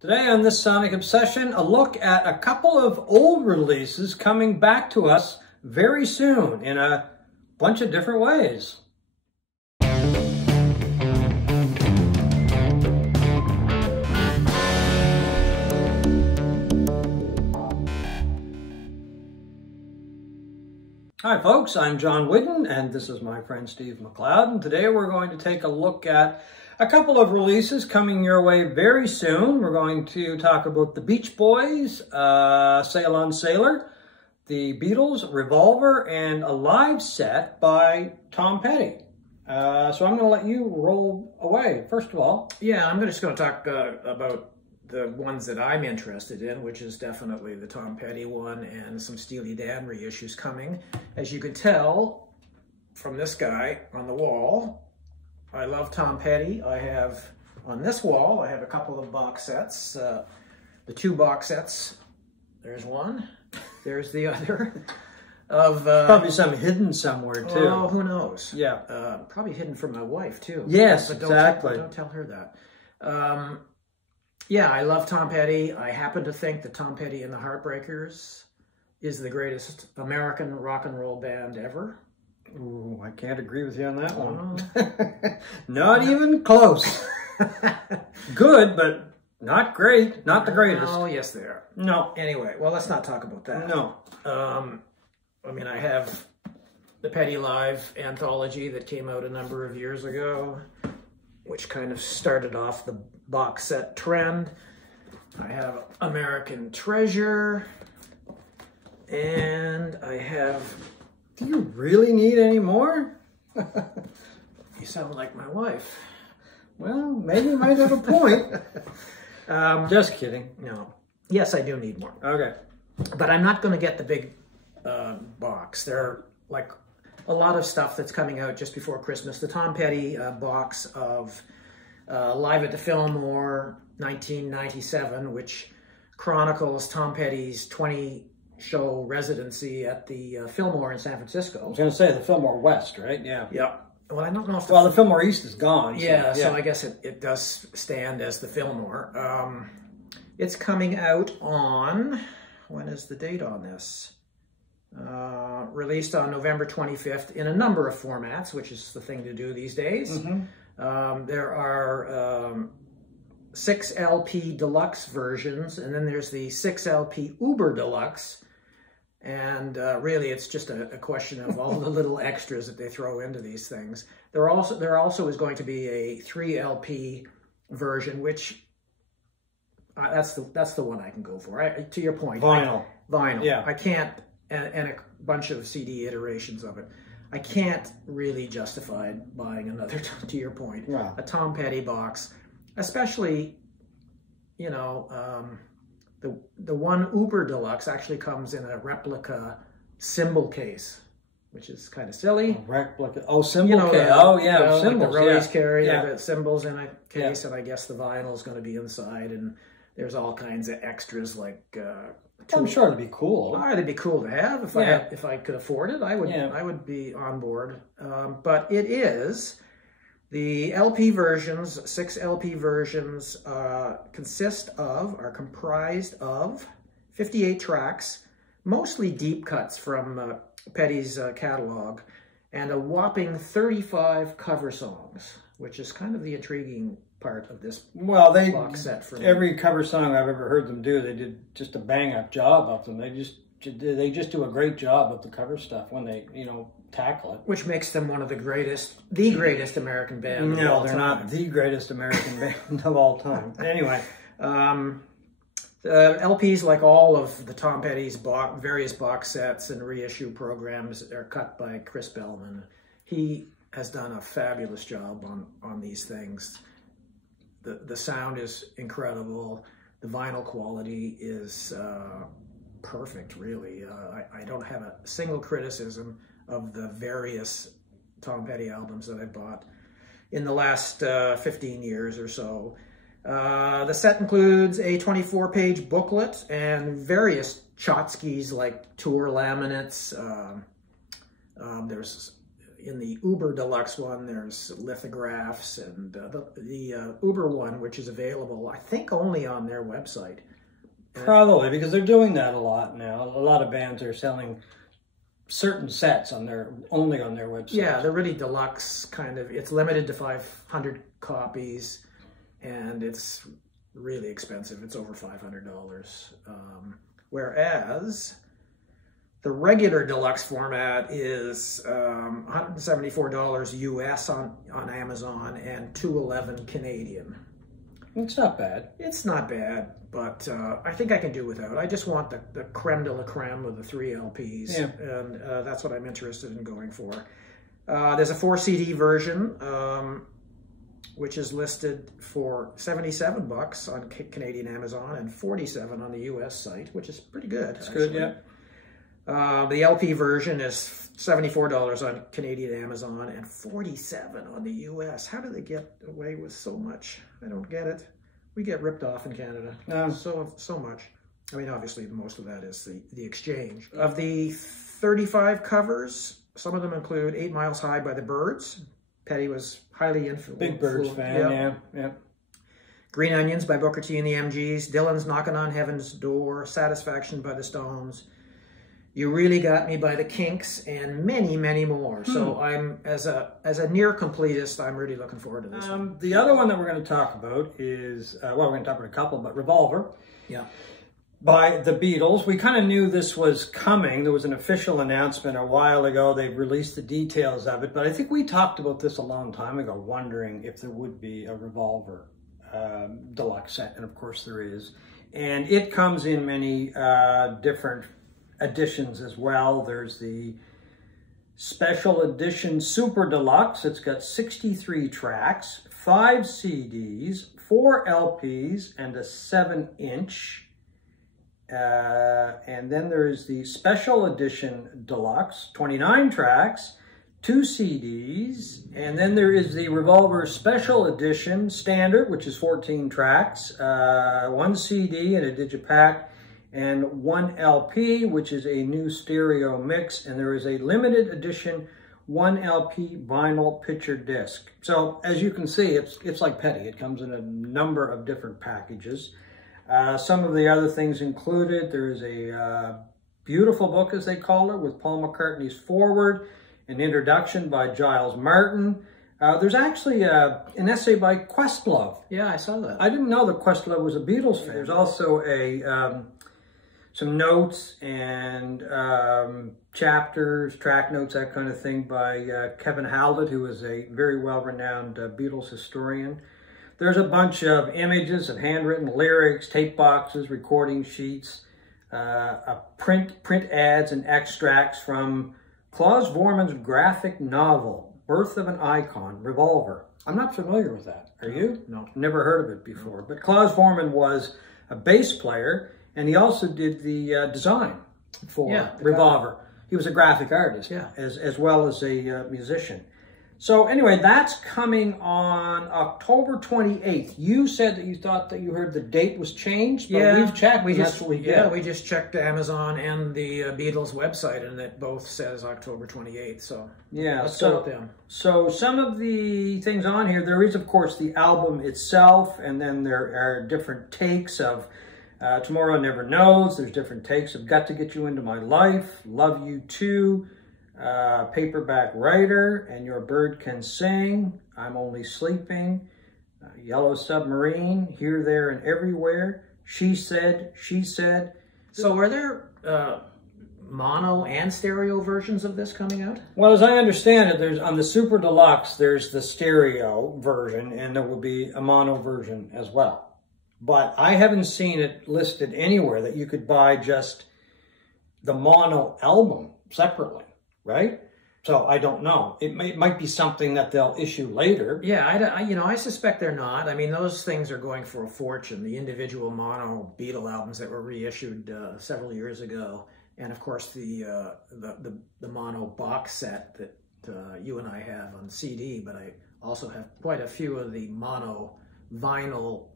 Today on this Sonic Obsession, a look at a couple of old releases coming back to us very soon in a bunch of different ways. Hi folks, I'm John Whidden and this is my friend Steve McLeod, and today we're going to take a look at a couple of releases coming your way very soon. We're going to talk about the Beach Boys, Ceylon Sailor, the Beatles, Revolver, and a live set by Tom Petty. So I'm going to let you roll away, first of all. Yeah, I'm just going to talk about the ones that I'm interested in, which is definitely the Tom Petty one and some Steely Dan reissues coming. As you can tell from this guy on the wall, I love Tom Petty. I have, on this wall, I have a couple of box sets. The two box sets, there's one, there's the other. Of probably some hidden somewhere too. Oh, who knows? Yeah. Probably hidden from my wife too. Yes, but exactly. Don't tell her that. Yeah, I love Tom Petty. I happen to think that Tom Petty and The Heartbreakers is the greatest American rock and roll band ever. Ooh, I can't agree with you on that one. Not even close. Good, but not great. Not the greatest. Oh, yes, they are. No. Anyway, well, let's not talk about that. No. I mean, I have the Petty Live anthology that came out a number of years ago, which kind of started off the box set trend. I have American Treasure, and I have... Do you really need any more? You sound like my wife. Well, maybe you might have a point. Just kidding. No. Yes, I do need more. Okay. But I'm not going to get the big box. There are like a lot of stuff that's coming out just before Christmas. The Tom Petty box of Live at the Fillmore 1997, which chronicles Tom Petty's 20-show residency at the Fillmore in San Francisco. I was going to say the Fillmore West, right? Yeah. Yeah. Well, I don't know if the Fillmore East is gone. So, yeah, so I guess it does stand as the Fillmore. It's coming out on, when is the date on this? Released on November 25th in a number of formats, which is the thing to do these days. Mm-hmm. There are 6 LP deluxe versions, and then there's the 6 LP Uber Deluxe. And really, it's just a question of all the little extras that they throw into these things. There also is going to be a 3 LP version, which that's the one I can go for. To your point, vinyl. Yeah, I can't, and a bunch of CD iterations of it. I can't really justify buying another. To your point, yeah. A Tom Petty box, especially, you know. The one Uber Deluxe actually comes in a replica cymbal case, which is kind of silly. A replica? Oh, cymbal case. Oh, yeah, cymbals. Like the Roadies carry the cymbals in a case, and I guess the vinyl is going to be inside, and there's all kinds of extras like... I'm sure it'd be cool. Oh, it'd be cool to have if I could afford it. I would be on board. But it is... The LP versions, 6 LP versions, are comprised of 58 tracks, mostly deep cuts from Petty's catalog, and a whopping 35 cover songs, which is kind of the intriguing part of this box set for me. Every cover song I've ever heard them do, they did just a bang-up job of them. They just do a great job of the cover stuff when they, tackle it. Which makes them one of the greatest American band of all time. No, they're not the greatest American band of all time. Anyway. LPs, like all of the Tom Petty's various box sets and reissue programs, are cut by Chris Bellman. He has done a fabulous job on these things. The sound is incredible. The vinyl quality is perfect, really. I don't have a single criticism of the various Tom Petty albums that I bought in the last 15 years or so. The set includes a 24-page booklet and various tchotchkes like tour laminates. There's in the Uber Deluxe one, there's lithographs, and the Uber one, which is available, I think, only on their website. Probably, because they're doing that a lot now. A lot of bands are selling certain sets only on their website. Yeah, they're really deluxe kind of. It's limited to 500 copies, and it's really expensive. It's over $500. Whereas the regular deluxe format is $174 US on Amazon and $211 Canadian. It's not bad. It's not bad, but I think I can do without. I just want the creme de la creme of the 3 LPs, yeah. And that's what I'm interested in going for. There's a 4 CD version, which is listed for $77 on Canadian Amazon and $47 on the US site, which is pretty good. It's good, yeah. The LP version is $74 on Canadian Amazon and $47 on the US. How do they get away with so much? I don't get it. We get ripped off in Canada. So much. I mean, obviously, most of that is the exchange. Of the 35 covers, some of them include 8 Miles High by the Byrds. Petty was highly influential. Big Byrds fan, yeah. Green Onions by Booker T and the MGs. Dylan's Knocking on Heaven's Door. Satisfaction by the Stones. You Really Got Me by the Kinks, and many, many more. So I'm, as a near completist, I'm really looking forward to this one. The other one that we're going to talk about is, well, we're going to talk about a couple, but Revolver. Yeah. By the Beatles. We kind of knew this was coming. There was an official announcement a while ago. They released the details of it, but I think we talked about this a long time ago, wondering if there would be a Revolver deluxe set, and of course there is. And it comes in many different editions as well. There's the special edition Super Deluxe. It's got 63 tracks, 5 CDs, 4 LPs, and a 7-inch. And then there's the Special Edition Deluxe, 29 tracks, 2 CDs, and then there is the Revolver Special Edition Standard, which is 14 tracks, 1 CD and a digipack, and 1 LP, which is a new stereo mix, and there is a limited edition 1 LP vinyl picture disc. So as you can see, it's like Petty. It comes in a number of different packages. Some of the other things included, there is a beautiful book, as they call it, with Paul McCartney's foreword, an introduction by Giles Martin. There's actually an essay by Questlove. Yeah, I saw that. I didn't know that Questlove was a Beatles fan. There's also some notes and chapters, track notes, that kind of thing by Kevin Howlett, who is a very well-renowned Beatles historian. There's a bunch of images of handwritten lyrics, tape boxes, recording sheets, print ads and extracts from Klaus Voormann's graphic novel, Birth of an Icon, Revolver. I'm not familiar with that. Are you? No. Never heard of it before. But Klaus Voormann was a bass player, and he also did the design for Revolver. He was a graphic artist, as well as a musician. So anyway, that's coming on October 28th. You said that you thought that you heard the date was changed, but we've checked. That's what we get. Yeah, we just checked Amazon and the Beatles website, and it both says October 28th. So yeah, let's go with them. So some of the things on here, there is of course the album itself, and then there are different takes of Tomorrow Never Knows. There's different takes of Got to Get You Into My Life, Love You Too, Paperback Writer, And Your Bird Can Sing, I'm Only Sleeping, Yellow Submarine, Here, There, and Everywhere, She Said, She Said. So are there mono and stereo versions of this coming out? Well, as I understand it, there's on the Super Deluxe, there's the stereo version, and there will be a mono version as well. But I haven't seen it listed anywhere that you could buy just the mono album separately. Right? So I don't know. It might be something that they'll issue later. Yeah, I suspect they're not. I mean, those things are going for a fortune. The individual mono Beatle albums that were reissued several years ago, and of course the mono box set that you and I have on CD. But I also have quite a few of the mono vinyl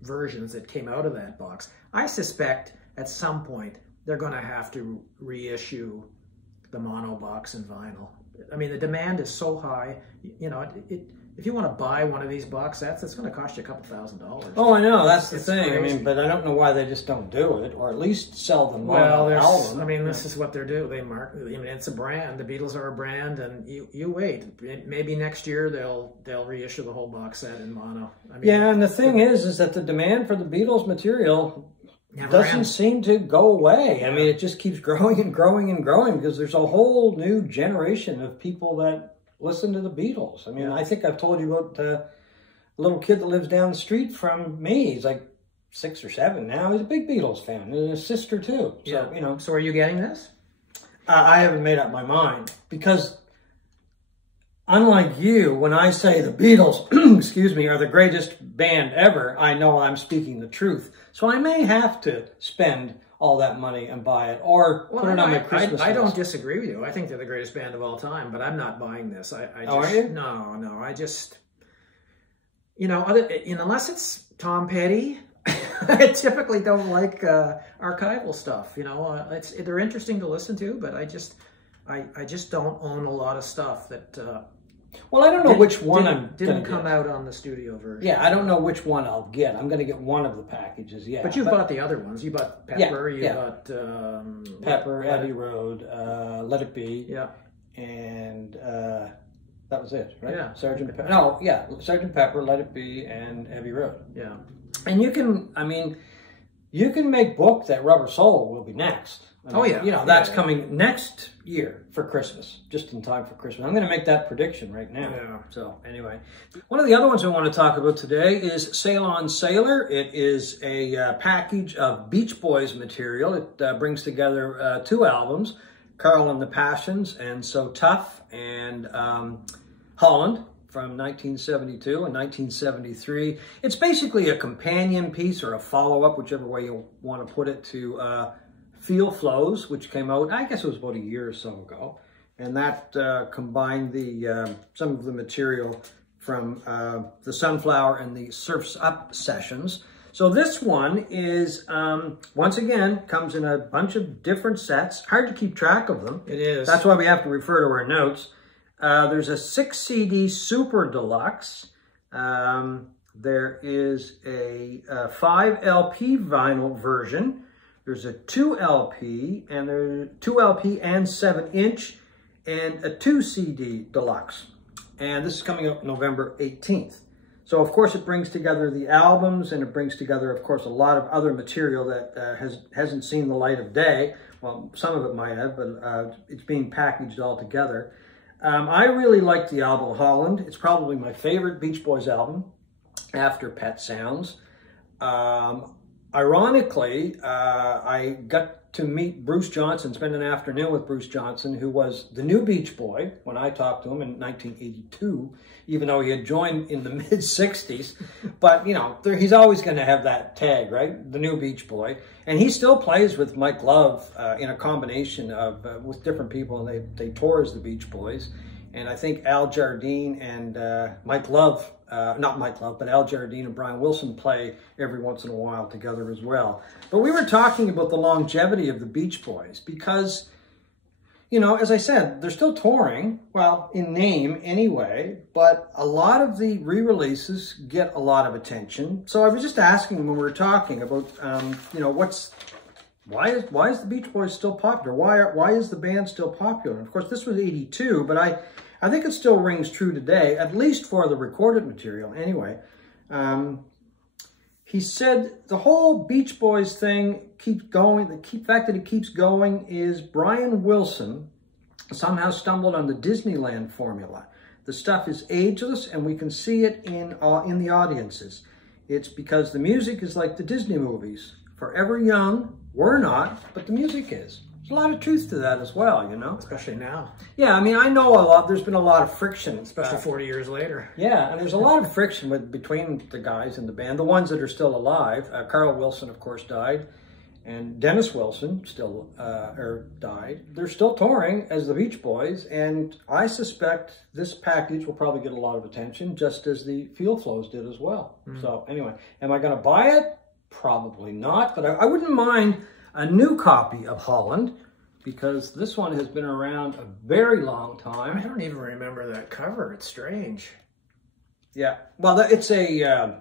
versions that came out of that box. I suspect at some point they're going to have to reissue the mono box and vinyl. I mean, the demand is so high. You know, if you want to buy one of these box sets, it's going to cost you a couple $1,000s. Oh, I know, that's the thing. Crazy. I mean, but I don't know why they just don't do it, or at least sell them on Well, album. I mean, this is what they do. They market. I mean, it's a brand. The Beatles are a brand, and you wait. Maybe next year they'll reissue the whole box set in mono. I mean, yeah, and the thing is that the demand for the Beatles material doesn't seem to go away. I mean, it just keeps growing and growing and growing because there's a whole new generation of people that listen to the Beatles. I mean, I think I've told you about a little kid that lives down the street from me. He's like 6 or 7 now. He's a big Beatles fan, and his sister too. So, you know. So are you getting this? I haven't made up my mind because unlike you, when I say the Beatles, excuse me, are the greatest band ever, I know I'm speaking the truth. So I may have to spend all that money and buy it, or put it on my Christmas list. I don't disagree with you. I think they're the greatest band of all time, but I'm not buying this. Are you? No. I just, you know, unless it's Tom Petty, I typically don't like archival stuff. You know, they're interesting to listen to, but I just don't own a lot of stuff that. Well, I don't know which one didn't come out on the studio version. Yeah, I don't know which one I'll get. I'm going to get one of the packages, yeah. But you bought the other ones. You bought Pepper, you bought... Pepper, Abbey Road, Let It Be. Yeah. And that was it, right? Yeah. Sgt. Pepper. No, yeah, Sgt. Pepper, Let It Be, and Abbey Road. Yeah. And you can, I mean, you can make book that Rubber Soul will be next. I mean, oh, yeah. You know, that's coming next year for Christmas, just in time for Christmas. I'm going to make that prediction right now. Yeah. So, anyway. One of the other ones I want to talk about today is Ceylon Sailor. It is a package of Beach Boys material. It brings together 2 albums, Carl and the Passions and So Tough, and Holland from 1972 and 1973. It's basically a companion piece or a follow-up, whichever way you want to put it, to Feel Flows, which came out, I guess it was about a year or so ago. And that combined some of the material from the Sunflower and the Surf's Up sessions. So this one is, once again, comes in a bunch of different sets. Hard to keep track of them. It is. That's why we have to refer to our notes. There's a 6 CD Super Deluxe. There is a 5 LP vinyl version. There's a 2 LP, and there's 2 LP and 7-inch, and a 2 CD Deluxe. And this is coming out November 18th. So, of course, it brings together the albums, and it brings together, of course, a lot of other material that hasn't seen the light of day. Well, some of it might have, but it's being packaged all together. I really like the album Holland. It's probably my favorite Beach Boys album after Pet Sounds. Ironically, I got to meet Bruce Johnson, spend an afternoon with Bruce Johnson, who was the new Beach Boy when I talked to him in 1982, even though he had joined in the mid-60s. But, you know, he's always going to have that tag, right? The new Beach Boy. And he still plays with Mike Love in a combination of, with different people, and they tour as the Beach Boys. And I think Al Jardine and Mike Love, not Mike Love, but Al Jardine and Brian Wilson play every once in a while together as well. But we were talking about the longevity of the Beach Boys because, you know, as I said, they're still touring, well, in name anyway, but a lot of the re-releases get a lot of attention. So I was just asking when we were talking about, you know, why is the Beach Boys still popular? Why is the band still popular? And of course, this was 82, but I think it still rings true today, at least for the recorded material anyway. He said the whole Beach Boys thing keeps going. The fact that it keeps going is Brian Wilson somehow stumbled on the Disneyland formula. The stuff is ageless, and we can see it in the audiences. It's because the music is like the Disney movies. Forever young, we're not, but the music is. There's a lot of truth to that as well, you know? Especially now. Yeah, I mean, I know there's been a lot of friction. Especially 40 years later. Yeah, and there's a lot of friction between the guys in the band, the ones that are still alive. Carl Wilson, of course, died, and Dennis Wilson still died. They're still touring as the Beach Boys, and I suspect this package will probably get a lot of attention, just as the Feel Flows did as well. So anyway, am I going to buy it? Probably not, but I wouldn't mind a new copy of Holland because this one has been around a very long time. I don't even remember that cover. It's strange. Yeah, well, it's a...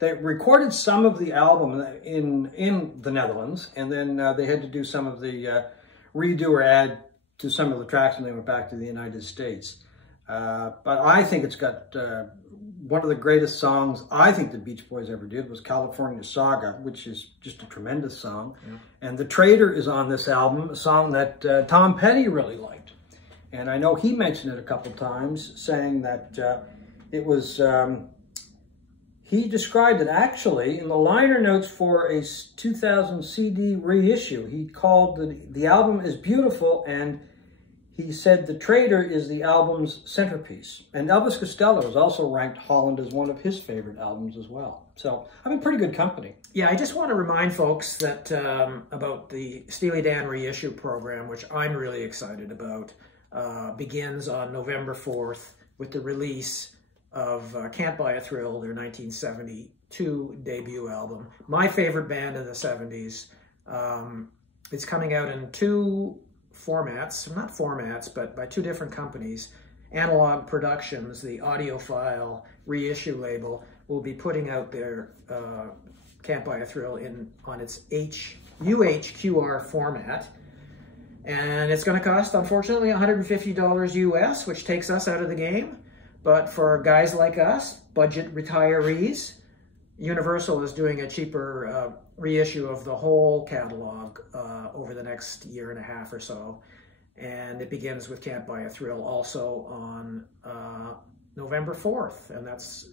they recorded some of the album in the Netherlands, and then they had to do some of the redo or add to some of the tracks when they went back to the United States. But I think it's got one of the greatest songs I think the Beach Boys ever did was California Saga, which is just a tremendous song. Yeah. And The Traitor is on this album, a song that Tom Petty really liked. And I know he mentioned it a couple times, saying that it was... he described it actually in the liner notes for a 2000 CD reissue. He called the album is beautiful, and he said The Traitor is the album's centerpiece. And Elvis Costello has also ranked Holland as one of his favorite albums as well. So I'm in pretty good company. Yeah, I just want to remind folks that about the Steely Dan reissue program, which I'm really excited about, begins on November 4th with the release of Can't Buy a Thrill, their 1972 debut album. My favorite band of the 70s. It's coming out in two formats, not formats, but by two different companies. Analog Productions, the audiophile reissue label, will be putting out their Can't Buy a Thrill on its UHQR format. And it's going to cost, unfortunately, $150 US, which takes us out of the game. But for guys like us, budget retirees, Universal is doing a cheaper reissue of the whole catalog over the next year and a half or so. And it begins with Can't Buy a Thrill also on November 4th. And that's,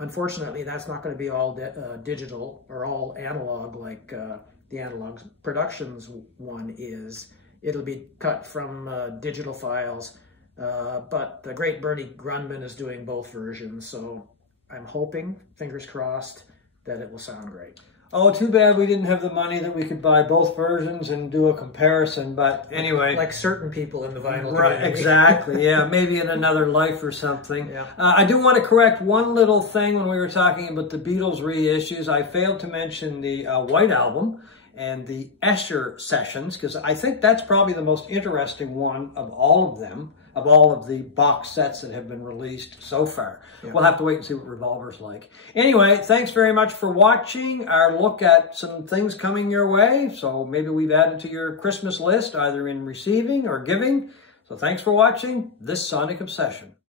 unfortunately, that's not going to be all digital or all analog like the Analog Productions one is. It'll be cut from digital files. But the great Bernie Grundman is doing both versions, so I'm hoping, fingers crossed, that it will sound great. Oh, too bad we didn't have the money that we could buy both versions and do a comparison, but anyway. Like certain people in the vinyl right, community. Exactly, yeah, maybe in another life or something. Yeah. I do want to correct one little thing when we were talking about the Beatles reissues. I failed to mention the White Album and the Escher sessions, because I think that's probably the most interesting one of all of them, of all of the box sets that have been released so far. Yeah. We'll have to wait and see what Revolver's like. Anyway, thanks very much for watching our look at some things coming your way. So maybe we've added to your Christmas list, either in receiving or giving. So thanks for watching this Sonic Obsession.